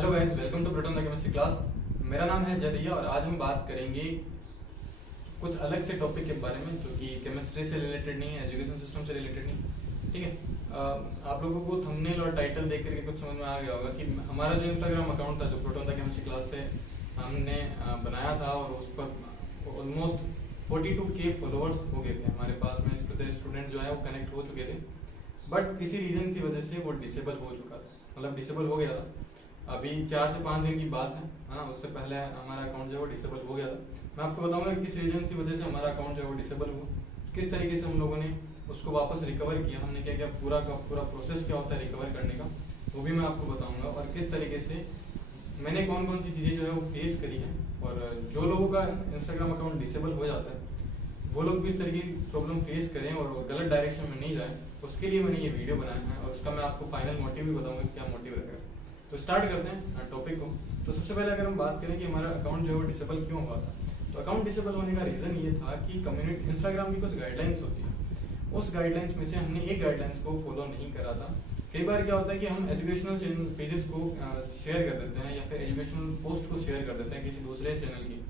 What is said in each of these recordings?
Hello guys, welcome to Proton the chemistry class. मेरा नाम है जदिया और आज हम बात करेंगे कुछ अलग से टॉपिक के बारे में जो कि केमिस्ट्री से रिलेटेड नहीं है, एजुकेशन सिस्टम से रिलेटेड नहीं। ठीक है। आप लोगों को थंबनेल और टाइटल देख करके कुछ समझ में आ गया होगा कि हमारा जो इंस्टाग्राम अकाउंट था जो प्रोटोन द केमिस्ट्री क्लास से हमने बनाया था और उस पर ऑलमोस्ट 42K फॉलोअर्स हो गए थे हमारे पास में। इसके तरह स्टूडेंट जो है वो कनेक्ट हो चुके थे, बट किसी रीजन की वजह से वो डिसेबल हो चुका था, मतलब डिसेबल हो गया था। अभी 4 से 5 दिन की बात है ना, उससे पहले हमारा अकाउंट जो है वो डिसेबल हो गया था। मैं आपको बताऊंगा कि किस रीजन की वजह से हमारा अकाउंट जो है वो डिसेबल हुआ, किस तरीके से हम लोगों ने उसको वापस रिकवर किया, हमने क्या क्या पूरा का पूरा प्रोसेस क्या होता है रिकवर करने का, वो भी मैं आपको बताऊंगा। और किस तरीके से मैंने कौन कौन सी चीज़ें जो है वो फेस करी है, और जो लोगों का इंस्टाग्राम अकाउंट डिसेबल हो जाता है वो लोग भी इस तरीके की प्रॉब्लम फेस करें और गलत डायरेक्शन में नहीं जाए, उसके लिए मैंने ये वीडियो बनाया है और उसका मैं आपको फाइनल मोटिव भी बताऊंगा क्या मोटिव रहेगा। तो स्टार्ट करते हैं टॉपिक को। तो सबसे पहले अगर हम बात करें कि हमारा अकाउंट जो है वो डिसेबल क्यों हुआ था, तो अकाउंट डिसेबल होने का रीजन ये था कि कम्युनिटी इंस्टाग्राम की कुछ गाइडलाइंस होती है, उस गाइडलाइंस में से हमने एक गाइडलाइंस को फॉलो नहीं करा था। कई बार क्या होता है कि हम एजुकेशनल चैनल पेजेस को शेयर कर देते हैं या फिर एजुकेशनल पोस्ट को शेयर कर देते हैं किसी दूसरे चैनल की,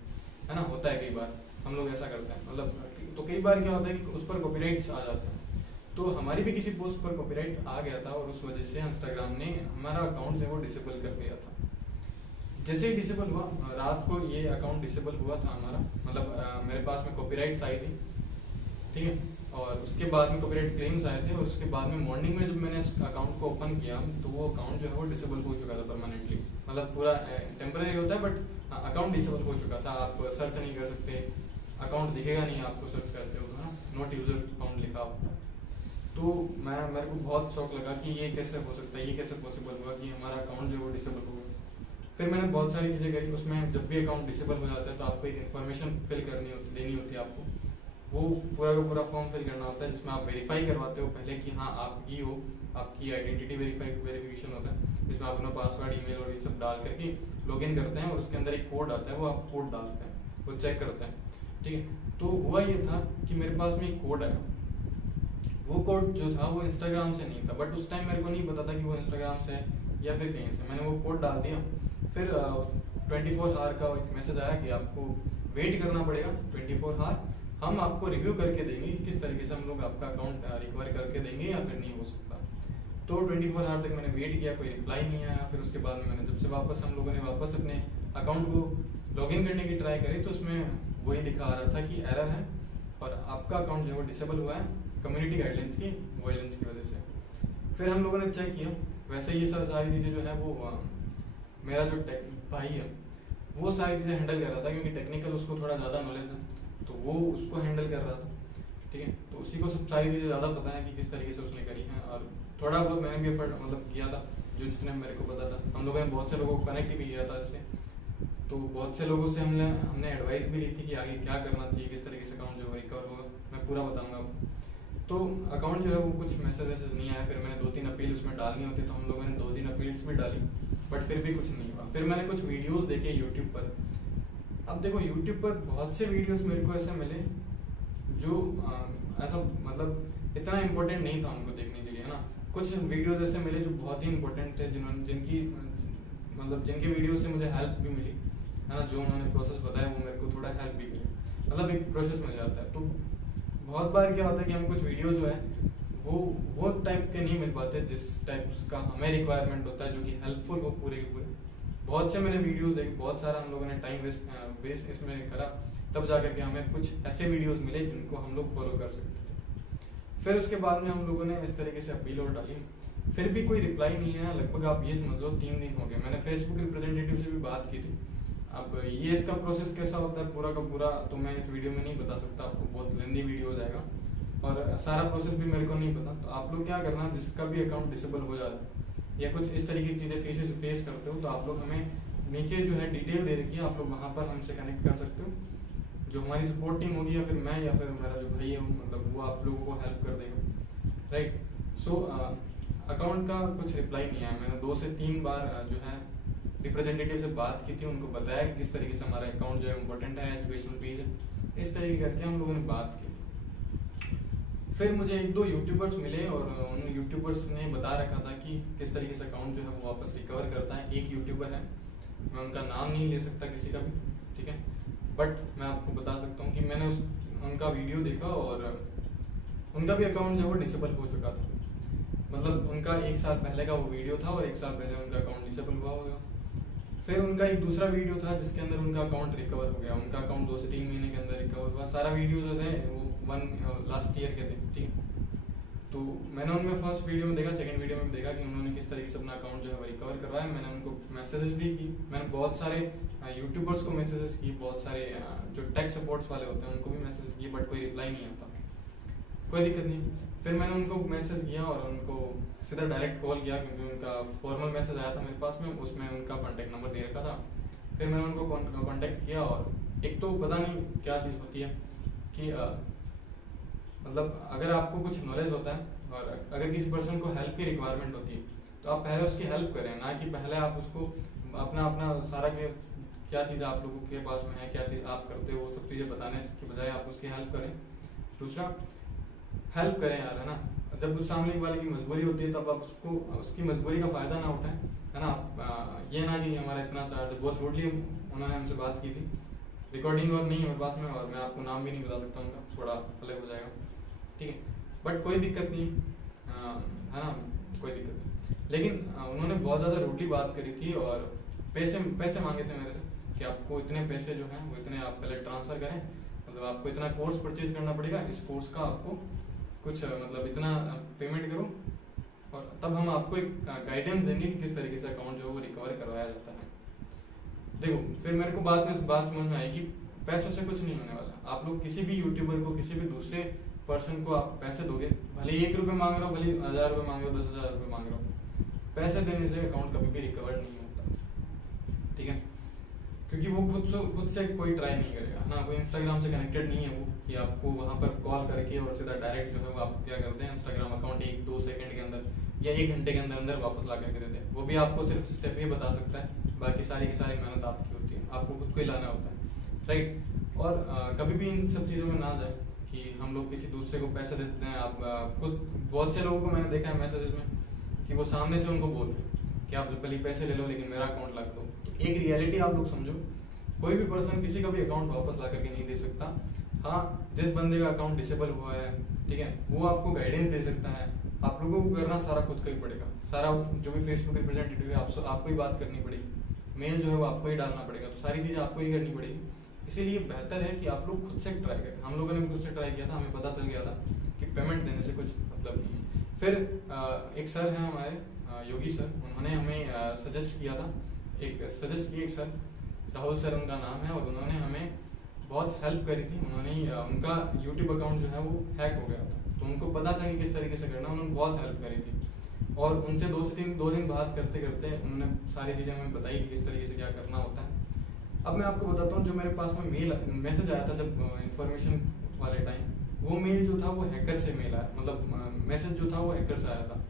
है ना, होता है कई बार हम लोग ऐसा करते हैं। मतलब तो कई बार क्या होता है कि उस पर कॉपीराइट्स आ जाते हैं, तो हमारी भी किसी पोस्ट पर कॉपीराइट आ गया था और उस वजह से इंस्टाग्राम ने हमारा अकाउंट जो है वो डिसेबल कर दिया था। जैसे ही डिसेबल हुआ, रात को ये अकाउंट डिसेबल हुआ था हमारा, मतलब मेरे पास में कॉपीराइट्स आई थी, ठीक है, और उसके बाद में कॉपीराइट क्लेम्स आए थे, और उसके बाद में मॉर्निंग में जब मैंने अकाउंट को ओपन किया तो वो अकाउंट जो है वो डिसेबल हो चुका था परमानेंटली। मतलब पूरा टेम्पररी होता है बट अकाउंट डिसेबल हो चुका था। आप सर्च नहीं कर सकते, अकाउंट दिखेगा नहीं आपको सर्च करते हो तो, ना, नॉट यूजर अकाउंट लिखा होता है। तो मेरे को बहुत शौक लगा कि ये कैसे हो सकता है, ये कैसे पॉसिबल हुआ कि हमारा अकाउंट जो है वो डिसेबल हो गया। फिर मैंने बहुत सारी चीज़ें करी। उसमें जब भी अकाउंट डिसेबल हो जाता है तो आपको एक इन्फॉर्मेशन फिल करनी होती, देनी होती है आपको। वो पूरा का पूरा फॉर्म फिल करना होता है जिसमें आप वेरीफाई करवाते हो पहले कि हाँ आप ही हो, आपकी आइडेंटिटी वेरिफिकेशन होता है जिसमें आप अपना पासवर्ड, ईमेल और ये सब डाल करके लॉगिन करते हैं, और उसके अंदर एक कोड आता है, वो आप कोड डालते हैं, वो चेक करते हैं, ठीक है। तो हुआ ये था कि मेरे पास में एक कोड आया, वो कोड जो था वो इंस्टाग्राम से नहीं था, बट उस टाइम मेरे को नहीं पता था कि वो इंस्टाग्राम से है या फिर कहीं से। मैंने वो कोड डाल दिया। फिर 24 आवर का एक मैसेज आया कि आपको वेट करना पड़ेगा 24 आवर, हम आपको रिव्यू करके देंगे कि किस तरीके से हम लोग आपका अकाउंट रिकवर करके देंगे या फिर नहीं हो सकता। तो 24 आवर तक मैंने वेट किया, कोई रिप्लाई नहीं आया। फिर उसके बाद में मैंने जब से वापस हम लोगों ने वापस अपने अकाउंट को लॉगिन करने की ट्राई करी तो उसमें वही दिखा आ रहा था कि एरर है और आपका अकाउंट जो है वो डिसेबल हुआ है कम्युनिटी गाइडलाइंस की वायलेंस की वजह से। फिर हम लोगों ने चेक किया। वैसे ये सारी चीज़ें जो है वो मेरा जो भाई है वो सारी चीज़ें हैंडल कर रहा था, क्योंकि टेक्निकल उसको थोड़ा ज़्यादा नॉलेज है तो वो उसको हैंडल कर रहा था, ठीक है। तो उसी को सब सारी चीज़ें ज़्यादा पता है कि किस तरीके से उसने करी है, और थोड़ा बहुत मैंने भी एफर्ट मतलब किया था जो जितने मेरे को पता था। हम लोगों ने बहुत से लोगों को कनेक्ट भी किया था इससे, तो बहुत से लोगों से हमने एडवाइस भी ली थी कि आगे क्या करना चाहिए, किस तरीके से अकाउंट जो है रिकवर होगा, मैं पूरा बताऊंगा आपको। तो अकाउंट जो है वो कुछ मैसेज वैसेज नहीं आया। फिर मैंने 2-3 अपील उसमें डालनी होती तो हम लोगों ने 2-3 अपील्स भी डाली, बट फिर भी कुछ नहीं हुआ। फिर मैंने कुछ वीडियोस देखे यूट्यूब पर। अब देखो यूट्यूब पर बहुत से वीडियोस मेरे को ऐसे मिले जो ऐसा मतलब इतना इम्पोर्टेंट नहीं था उनको देखने के लिए, है ना। कुछ वीडियोस ऐसे मिले जो बहुत ही इंपॉर्टेंट थे, जिनके वीडियो से मुझे हेल्प भी मिली, है ना। जो उन्होंने प्रोसेस बताया वो मेरे को थोड़ा हेल्प भी करे, मतलब एक प्रोसेस मिल जाता है। तो बहुत बार क्या होता है कि हम कुछ वीडियो जो है वो टाइप के नहीं मिल पाते जिस टाइप का हमें रिक्वायरमेंट होता है, जो कि हेल्पफुल हो पूरे के पूरे। बहुत से मैंने वीडियोस देखे, बहुत सारा हम लोगों ने टाइम वेस्ट इसमें करा, तब जाकर के हमें कुछ ऐसे वीडियोस मिले जिनको हम लोग फॉलो कर सकते थे। फिर उसके बाद में हम लोगों ने इस तरीके से अपील और डाली, फिर भी कोई रिप्लाई नहीं है। लगभग आप ये समझ लो 3 दिन हो गए। मैंने फेसबुक रिप्रेजेंटेटिव से भी बात की थी। अब ये इसका प्रोसेस कैसा होता है पूरा का पूरा तो मैं इस वीडियो में नहीं बता सकता, आपको बहुत लेंदी वीडियो हो जाएगा और सारा प्रोसेस भी मेरे को नहीं पता। तो आप लोग क्या करना, जिसका भी अकाउंट डिसेबल हो जाता है या कुछ इस तरीके की चीज़ें फेस करते हो तो आप लोग हमें नीचे जो है डिटेल दे रखी है, आप लोग वहाँ पर हमसे कनेक्ट कर सकते हो। जो हमारी सपोर्ट टीम होगी या फिर मैं या फिर मेरा जो भाई है मतलब वो आप लोगों को हेल्प कर देगा, राइट। सो अकाउंट का कुछ रिप्लाई नहीं आया। मैंने 2 से 3 बार जो है रिप्रेजेंटेटिव से बात की थी, उनको बताया कि किस तरीके से हमारा अकाउंट जो है इम्पोर्टेंट है, एजुकेशनल पेज है, इस तरीके करके हम लोगों ने बात की। फिर मुझे एक दो यूट्यूबर्स मिले और उन यूट्यूबर्स ने बता रखा था कि किस तरीके से अकाउंट जो है वो वापस रिकवर करता है। एक यूट्यूबर है, मैं उनका नाम नहीं ले सकता किसी का भी, ठीक है, बट मैं आपको बता सकता हूँ कि मैंने उनका वीडियो देखा और उनका भी अकाउंट जो है वो डिसेबल हो चुका था। मतलब उनका 1 साल पहले का वो वीडियो था और 1 साल पहले उनका अकाउंट डिसेबल हुआ होगा। फिर उनका एक दूसरा वीडियो था जिसके अंदर उनका अकाउंट रिकवर हो गया। उनका अकाउंट 2 से 3 महीने के अंदर रिकवर हुआ। सारा वीडियो जो थे वो लास्ट ईयर के थे, ठीक है। तो मैंने उनमें फर्स्ट वीडियो में देखा, सेकंड वीडियो में देखा कि उन्होंने किस तरीके से अपना अकाउंट जो है वो रिकवर करवाया। मैंने उनको मैसेजेस भी की, मैंने बहुत सारे यूट्यूबर्स को मैसेजेस किए, बहुत सारे जो टेक सपोर्ट्स वाले होते हैं उनको भी मैसेज किए, बट कोई रिप्लाई नहीं आता। कोई दिक्कत नहीं। फिर मैंने उनको मैसेज किया और उनको सीधा डायरेक्ट कॉल किया क्योंकि उनका फॉर्मल मैसेज आया था मेरे पास में, उसमें उनका कॉन्टैक्ट नंबर दे रखा था। फिर मैंने उनको कॉन्टैक्ट किया और एक तो पता नहीं क्या चीज़ होती है कि मतलब अगर आपको कुछ नॉलेज होता है और अगर किसी पर्सन को हेल्प की रिक्वायरमेंट होती है तो आप पहले उसकी हेल्प करें, ना कि पहले आप उसको अपना सारा के क्या चीज़ आप लोगों के पास में है, क्या चीज़ आप करते हो, वो सब चीज़ें बताने की बजाय आप उसकी हेल्प करें। दूसरा, हेल्प करें यार, है ना। जब उस सामने वाले की मजबूरी होती है तब आप उसको उसकी मजबूरी का फायदा ना उठाएं, है ना। ये ना कि हमारा इतना चार्ज, बहुत रूडली उन्होंने हमसे बात की थी। रिकॉर्डिंग और नहीं है मेरे पास में और मैं आपको नाम भी नहीं बता सकता उनका, थोड़ा अलग हो जाएगा, ठीक है, बट कोई दिक्कत नहीं, है ना, कोई दिक्कत नहीं। लेकिन उन्होंने बहुत ज़्यादा रूडली बात करी थी और पैसे मांगे थे मेरे से कि आपको इतने पैसे जो हैं वो इतने आप पहले ट्रांसफ़र करें, मतलब आपको इतना कोर्स परचेज करना पड़ेगा, इस कोर्स का आपको कुछ मतलब इतना पेमेंट करो और तब हम आपको एक गाइडेंस देंगे कि किस तरीके से अकाउंट जो है वो रिकवर करवाया जाता है। देखो, फिर मेरे को बाद में बात समझ में आई कि पैसों से कुछ नहीं होने वाला। आप लोग किसी भी यूट्यूबर को, किसी भी दूसरे पर्सन को आप पैसे दोगे, भले 1 रुपये मांग रहे हो, भले 1000 रुपये मांग रहे हो, 10,000 रुपये मांग रहे हो, पैसे देने से अकाउंट कभी भी रिकवर नहीं होता, ठीक है। क्योंकि वो खुद से कोई ट्राई नहीं करेगा, ना कोई इंस्टाग्राम से कनेक्टेड नहीं है वो कि आपको वहां पर कॉल करके और सीधा डायरेक्ट जो है वो आपको क्या करते हैं, इंस्टाग्राम अकाउंट 1-2 सेकंड के अंदर या 1 घंटे के अंदर वापस ला करके देते हैं। वो भी आपको सिर्फ स्टेप ही बता सकता है, बाकी सारी की सारी मेहनत आपकी होती है, आपको खुद को ही लाना होता है, राइट। और कभी भी इन सब चीज़ों में ना जाए कि हम लोग किसी दूसरे को पैसे देते हैं। आप खुद, बहुत से लोगों को मैंने देखा है मैसेजेस में कि वो सामने से उनको बोल रहे हैं कि आप भले पैसे ले लो लेकिन मेरा अकाउंट लगा दो। तो एक रियलिटी आप लोग समझो, कोई भी पर्सन किसी का भी अकाउंट वापस ला करके नहीं दे सकता। हाँ, जिस बंदे का अकाउंट डिसेबल हुआ है, ठीक है, वो आपको गाइडेंस दे सकता है। आप लोगों को करना सारा खुद का ही पड़ेगा, सारा जो भी फेसबुक रिप्रेजेंटेटिव है आपको ही बात करनी पड़ेगी, मेल जो है वो आपको ही डालना पड़ेगा, तो सारी चीज़ें आपको ही करनी पड़ेगी। इसीलिए बेहतर है कि आप लोग खुद से ट्राई करें। हम लोगों ने भी खुद से ट्राई किया था, हमें पता चल गया था कि पेमेंट देने से कुछ मतलब नहीं। फिर एक सर हैं हमारे योगी सर, उन्होंने हमें सजेस्ट किया एक सर राहुल सर उनका नाम है, और उन्होंने हमें बहुत हेल्प करी थी। उन्होंने उनका यूट्यूब अकाउंट जो है वो हैक हो गया था, तो उनको पता था कि किस तरीके से करना, उन्होंने बहुत हेल्प करी थी। और उनसे 2 दिन बात करते करते उन्होंने सारी चीज़ें हमें बताई कि किस तरीके से क्या करना होता है। अब मैं आपको बताता हूँ, जो मेरे पास में मैसेज आया था जब इन्फॉर्मेशन वाले टाइम, वो मेल जो था वो हैकर से मेल आया, मतलब मैसेज जो था वो हैकर से आया था।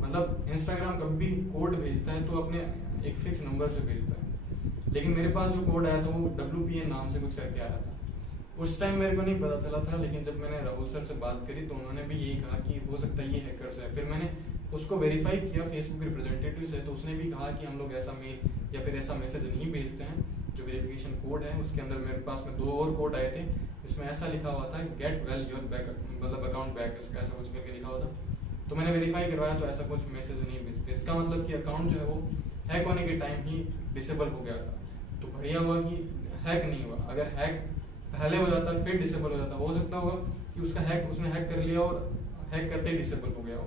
मतलब इंस्टाग्राम कभी भी कोड भेजता है तो अपने एक फिक्स नंबर से भेजता है, लेकिन मेरे पास जो कोड आया था वो WPN नाम से कुछ करके आया था। उस टाइम मेरे को नहीं पता चला था, लेकिन जब मैंने राहुल सर से बात करी तो उन्होंने भी यही कहा कि हो सकता है ये हैकर्स है। फिर मैंने उसको वेरीफाई किया फेसबुक रिप्रेजेंटेटिव से, तो उसने भी कहा कि हम लोग ऐसा मेल या फिर ऐसा मैसेज नहीं भेजते हैं। जो वेरिफिकेशन कोड है उसके अंदर मेरे पास में 2 और कोड आए थे, इसमें ऐसा लिखा हुआ था गेट वेल योर बैक, मतलब अकाउंट बैक, इसका ऐसा कुछ करके लिखा हुआ था। तो मैंने वेरीफाई करवाया तो ऐसा कुछ मैसेज नहीं भेजते। इसका मतलब कि अकाउंट जो है वो हैक होने के टाइम ही डिसेबल हो गया था। तो बढ़िया हुआ कि हैक नहीं हुआ। अगर हैक पहले हो जाता फिर डिसेबल हो जाता, हो सकता होगा कि उसने हैक कर लिया और हैक करते ही डिसेबल हो गया हो,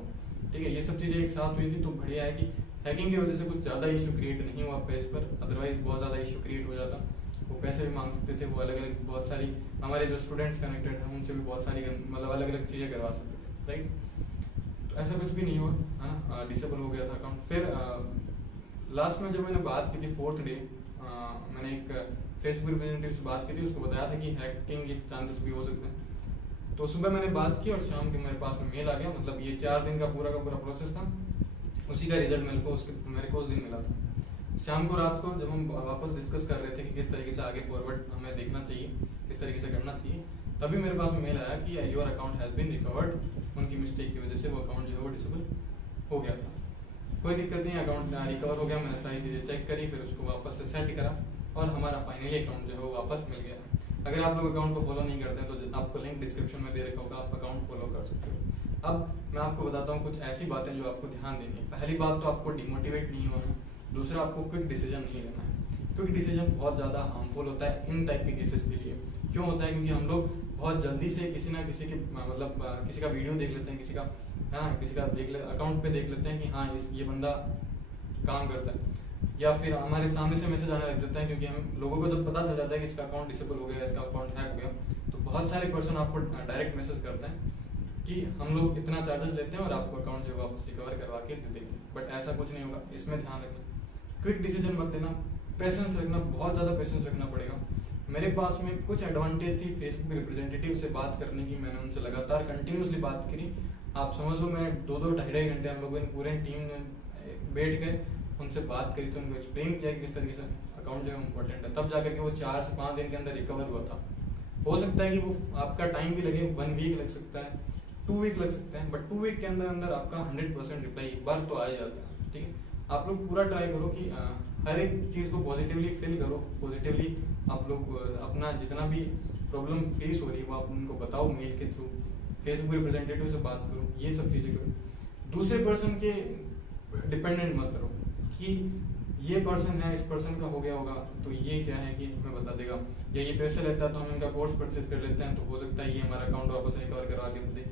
ठीक है। ये सब चीजें एक साथ हुई थी, तो बढ़िया है कि हैकिंग की वजह से कुछ ज्यादा इशू क्रिएट नहीं हुआ पेज पर, अदरवाइज बहुत ज्यादा इशू क्रिएट हो जाता। वो पैसे भी मांग सकते थे, वो अलग अलग बहुत सारी हमारे जो स्टूडेंट्स कनेक्टेड हैं उनसे भी बहुत सारी मतलब अलग अलग चीजें करवा सकते थे, राइट। तो ऐसा कुछ भी नहीं हुआ, है ना, डिसेबल हो गया था अकाउंट। फिर लास्ट में जब मैंने बात की थी 4th डे, मैंने एक फेसबुक रिप्रेजेंटेटिव से बात की थी, उसको बताया था कि हैकिंग के चांसेस भी हो सकते हैं। तो सुबह मैंने बात की और शाम के मेरे पास में मेल आ गया, मतलब ये 4 दिन का पूरा प्रोसेस था, उसी का रिजल्ट मेरे को उस दिन मिला था। शाम को रात को जब हम वापस डिस्कस कर रहे थे कि किस तरीके से आगे फॉरवर्ड हमें देखना चाहिए, किस तरीके से करना चाहिए, तभी मेरे पास मेल आया कि your account has been recovered, उनकी मिस्टेक की वजह से वो अकाउंट जो है वो डिसेबल हो गया था। कोई दिक्कत नहीं, अकाउंट रिकवर हो गया, मैंने सारी चीज़ें चेक करी, फिर उसको वापस से सेट करा और हमारा फाइनली अकाउंट जो है वो वापस मिल गया। अगर आप लोग अकाउंट को फॉलो नहीं करते हैं तो आपको लिंक डिस्क्रिप्शन में दे रखा होगा, आप अकाउंट फॉलो कर सकते हो। अब मैं आपको बताता हूँ कुछ ऐसी बातें जो आपको ध्यान देनी है। पहली बात तो आपको डिमोटिवेट नहीं होना, दूसरा आपको क्विक डिसीजन नहीं लेना है। क्विक डिसीजन बहुत ज़्यादा हार्मफुल होता है इन टाइप के केसेस के लिए। क्यों होता है? क्योंकि हम लोग बहुत जल्दी से किसी ना किसी के मतलब किसी का वीडियो देख लेते हैं, किसी का किसी का अकाउंट पे देख लेते हैं कि हाँ ये बंदा काम करता है, या फिर हमारे सामने से मैसेज आने लग जाता है, क्योंकि हम लोगों को जब पता चल जाता है कि इसका अकाउंट डिसेबल हो गया, इसका अकाउंट हैक हो गया, तो बहुत सारे पर्सन आपको डायरेक्ट मैसेज करते हैं कि हम लोग इतना चार्जेस लेते हैं और आपको अकाउंट जो है वापस रिकवर करवा के दे देंगे। बट ऐसा कुछ नहीं होगा, इसमें ध्यान रखना। क्विक डिसीजन मत लेना, पेशेंस रखना, बहुत ज़्यादा पेशेंस रखना पड़ेगा। मेरे पास में कुछ एडवांटेज थी फेसबुक रिप्रेजेंटेटिव से बात करने की, मैंने उनसे लगातार कंटिन्यूसली बात करी। आप समझ लो मैं 2-2 ढाई घंटे हम लोगों ने पूरे टीम ने बैठ के उनसे बात करी, तो उनको एक्सप्लेन किया कि किस तरीके से अकाउंट जो है इम्पोर्टेंट है। तब जाकर के वो 4 से 5 दिन के अंदर रिकवर हुआ था। हो सकता है कि वो आपका टाइम भी लगे, 1 वीक लग सकता है, 2 वीक लग सकते हैं, बट 2 वीक के अंदर अंदर आपका 100% रिप्लाई एक बार तो आ जाता है। ठीक है, आप लोग पूरा ट्राई करो कि हर एक चीज़ को पॉजिटिवली फील करो, पॉजिटिवली आप लोग अपना जितना भी प्रॉब्लम फेस हो रही है वो आप उनको बताओ मेल के थ्रू, फेसबुक रिप्रेजेंटेटिव से बात करो, ये सब चीज़ें करो। दूसरे पर्सन के डिपेंडेंट मत करो कि ये पर्सन है, इस पर्सन का हो गया होगा तो ये क्या है कि हमें बता देगा, या ये पैसे लेता है तो हम इनका कोर्स परचेज कर लेते हैं तो हो सकता है ये हमारा अकाउंट वापस रिकवर करवा के दे।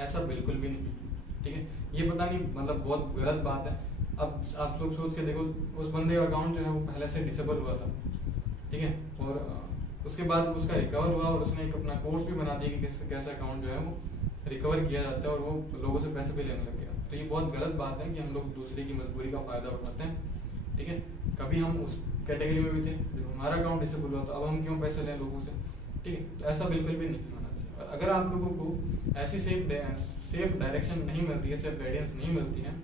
ऐसा बिल्कुल भी नहीं। ठीक है, ये पता नहीं मतलब बहुत गलत बात है। अब आप लोग सोच के देखो, उस बंदे का अकाउंट जो है वो पहले से डिसेबल हुआ था, ठीक है, और उसके बाद उसका रिकवर हुआ और उसने एक अपना कोर्स भी बना दिया कि कैसे अकाउंट जो है वो रिकवर किया जाता है, और वो लोगों से पैसे भी लेने लग गया। तो ये बहुत गलत बात है कि हम लोग दूसरे की मजबूरी का फायदा उठाते हैं। ठीक है, कभी हम उस कैटेगरी में भी थे जब हमारा अकाउंट डिसेबल हुआ, तो अब हम क्यों पैसे लें लोगों से? ठीक है, तो ऐसा बिल्कुल भी नहीं होना चाहिए। और अगर आप लोगों को ऐसी सेफ डायरेक्शन नहीं मिलती है, सेफ गाइडेंस नहीं मिलती है,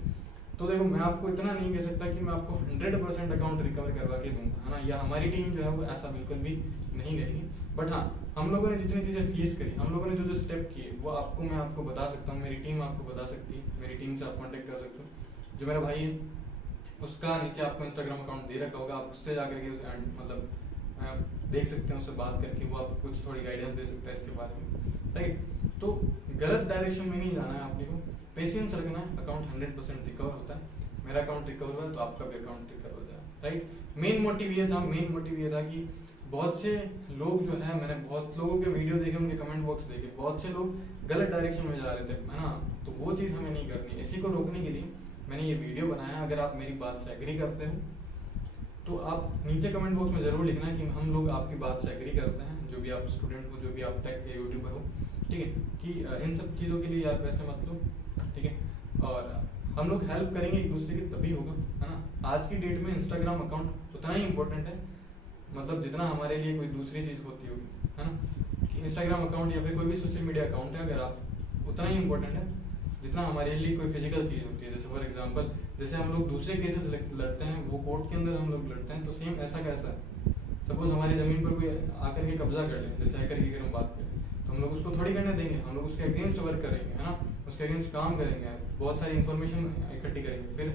तो देखो मैं आपको इतना नहीं कह सकता कि मैं आपको 100% अकाउंट रिकवर करवा के दूंगा, है ना, या हमारी टीम जो है वो ऐसा बिल्कुल भी नहीं करेगी। बट हाँ, हम लोगों ने जितनी चीज़ें फेस करी, हम लोगों ने जो स्टेप किए वो मैं आपको बता सकता हूँ, मेरी टीम आपको बता सकती है, मेरी टीम से आप कॉन्टेक्ट कर सकते हो। जो मेरा भाई है उसका नीचे आपको इंस्टाग्राम अकाउंट दे रखा होगा, आप उससे जाकर के उसे मतलब देख सकते हैं, उससे बात करके वो आपको कुछ थोड़ी गाइडेंस दे सकता है इसके बारे में। राइट, तो गलत डायरेक्शन में नहीं जाना है आपने को, पेशेंस रखना है। अकाउंट 100% रिकवर होता है। मेरा अकाउंट रिकवर हुआ तो आपका भी अकाउंट रिकवर हो जाए। राइट, मेन मोटिव ये था कि बहुत से लोग जो है, मैंने बहुत लोगों के वीडियो देखे, उनके कमेंट बॉक्स देखे, बहुत से लोग गलत डायरेक्शन में जा रहे थे, है ना, तो वो चीज़ हमें नहीं करनी। इसी को रोकने के लिए मैंने ये वीडियो बनाया। अगर आप मेरी बात से एग्री करते हो तो आप नीचे कमेंट बॉक्स में जरूर लिखना कि हम लोग आपकी बात से एग्री करते हैं, जो भी आप स्टूडेंट हो, जो भी आप टेक के यूट्यूबर हो, ठीक है, कि इन सब चीज़ों के लिए यार पैसे मत लो, ठीक है, और हम लोग हेल्प करेंगे एक दूसरे की तभी होगा, है ना। आज की डेट में इंस्टाग्राम अकाउंट उतना ही इम्पोर्टेंट है, मतलब जितना हमारे लिए कोई दूसरी चीज़ होती होगी, है ना, कि इंस्टाग्राम अकाउंट या फिर कोई भी सोशल मीडिया अकाउंट है, अगर आप उतना ही इम्पोर्टेंट है जितना हमारे लिए कोई फिजिकल चीज़ होती है। जैसे फॉर एग्जांपल, जैसे हम लोग दूसरे केसेस लड़ते हैं, वो कोर्ट के अंदर हम लोग लड़ते हैं, तो सेम ऐसा कैसा है, सपोज हमारी ज़मीन पर कोई आकर के कब्जा कर ले, जैसे हैकर की अगर हम बात करें, तो हम लोग उसको थोड़ी करने देंगे, हम लोग उसके अगेंस्ट वर्क करेंगे, है ना, उसके अगेंस्ट काम करेंगे, बहुत सारी इन्फॉर्मेशन इकट्ठी करेंगे, फिर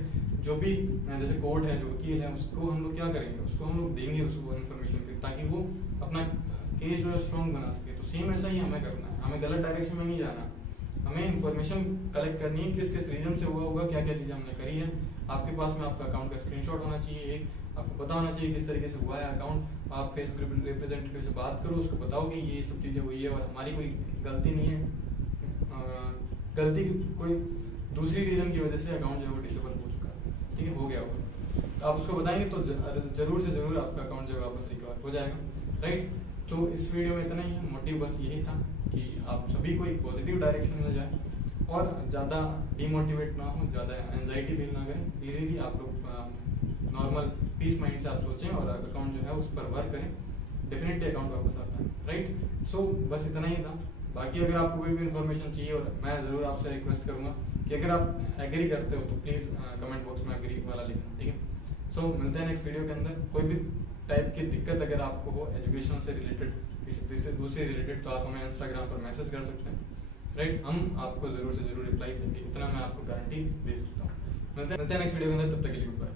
जो भी जैसे कोर्ट है, जो वकील है, उसको हम लोग क्या करेंगे, उसको हम लोग देंगे उसको इन्फॉर्मेशन, ताकि वो अपना केस जो है स्ट्रॉन्ग बना सके। तो सेम ऐसा ही हमें करना है, हमें गलत डायरेक्शन में नहीं जाना, हमें इन्फॉर्मेशन कलेक्ट करनी है, किस किस रीजन से हुआ होगा, क्या क्या चीज़ें हमने करी है। आपके पास में आपका अकाउंट का स्क्रीनशॉट होना चाहिए, एक आपको पता होना चाहिए किस तरीके से हुआ है अकाउंट। आप फेसबुक रिप्रेजेंटेटिव से बात करो, उसको बताओ कि ये सब चीज़ें हुई है और हमारी कोई गलती नहीं है, गलती कोई दूसरी रीजन की वजह से अकाउंट जो है वो डिसेबल हो चुका है, ठीक है, हो गया होगा, तो आप उसको बताएंगे तो जरूर से जरूर आपका अकाउंट जो है वापस रिकवर हो जाएगा। राइट, तो इस वीडियो में इतना ही है, मोटिव बस यही था कि आप सभी को एक पॉजिटिव डायरेक्शन में जाए और ज़्यादा डिमोटिवेट ना हो, ज़्यादा एंजाइटी फील ना करें, इजीली आप लोग नॉर्मल पीस माइंड से आप सोचें और अकाउंट जो है उस पर वर्क करें, डेफिनेटली अकाउंट वापस आता है। राइट, सो बस इतना ही था। बाकी अगर आपको कोई भी इन्फॉर्मेशन चाहिए, और मैं ज़रूर आपसे रिक्वेस्ट करूँगा कि अगर आप एग्री करते हो तो प्लीज़ कमेंट बॉक्स में एग्री वाला लिखना, ठीक है। सो मिलते हैं नेक्स्ट वीडियो के अंदर। कोई भी टाइप की दिक्कत अगर आपको हो एजुकेशन से रिलेटेड, किसी दूसरे रिलेटेड, तो आप हमें इंस्टाग्राम पर मैसेज कर सकते हैं, राइट। हम आपको जरूर से जरूर रिप्लाई देंगे, इतना मैं आपको गारंटी दे सकता हूँ। मिलते हैं नेक्स्ट वीडियो के अंदर, तब तक के लिए गुड बाय।